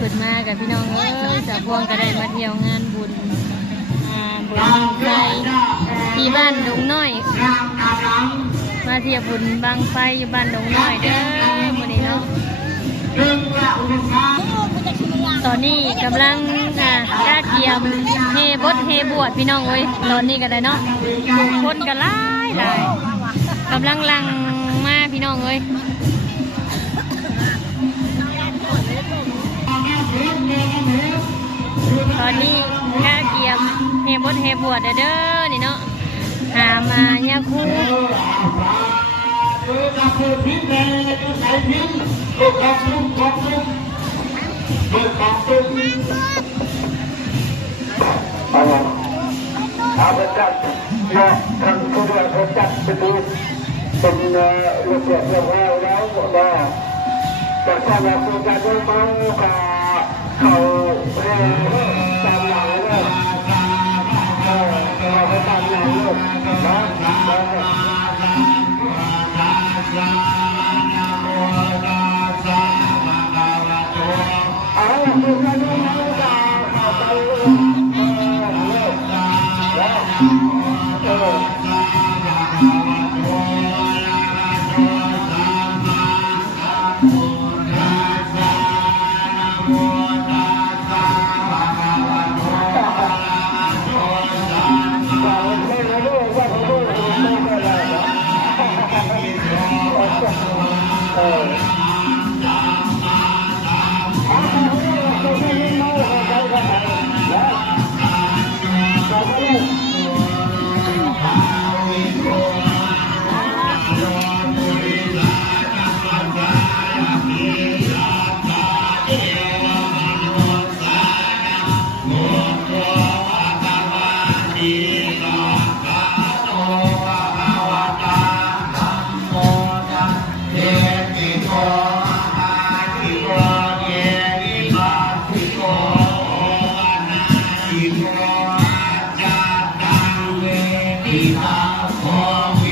ขึ้นมากับพี่น้องเอ้ยสะพวงก็ได้มาเที่ยวงานบุญอ่าบุญบังไฟที่บ้านดงน้อย มาเที่ยวบุญบังไฟอยู่บ้านดงน้อยเด้อมื้อนี้เนาะตอนนี้กำลังอ่ากาเกียมเฮบดเฮบวชพี่น้องเอ้ยตอนนี้ก็ได้เนาะคนก็หลายหลายกำลังลังมาพี่น้องเอ้ย ตอนนี้กาเกียมเฮบดเฮบวดเด้อนี่เนาะหามาเนี่ยครูเอาไปจัดเนาะทางผู้ว่าเขาจัดไปดูเป็นเอ่อระเบียบเรียบร้อยแล้วเนาะแต่ถ้าเราคุยกันด้วยเมา เขาเอ่อตามหลังเนี่ยเออเขาไปตามหลังเลยนะเออเอาล่ะคุยกันด้วยเมากับเขาไปเออเออเออ เ Oh,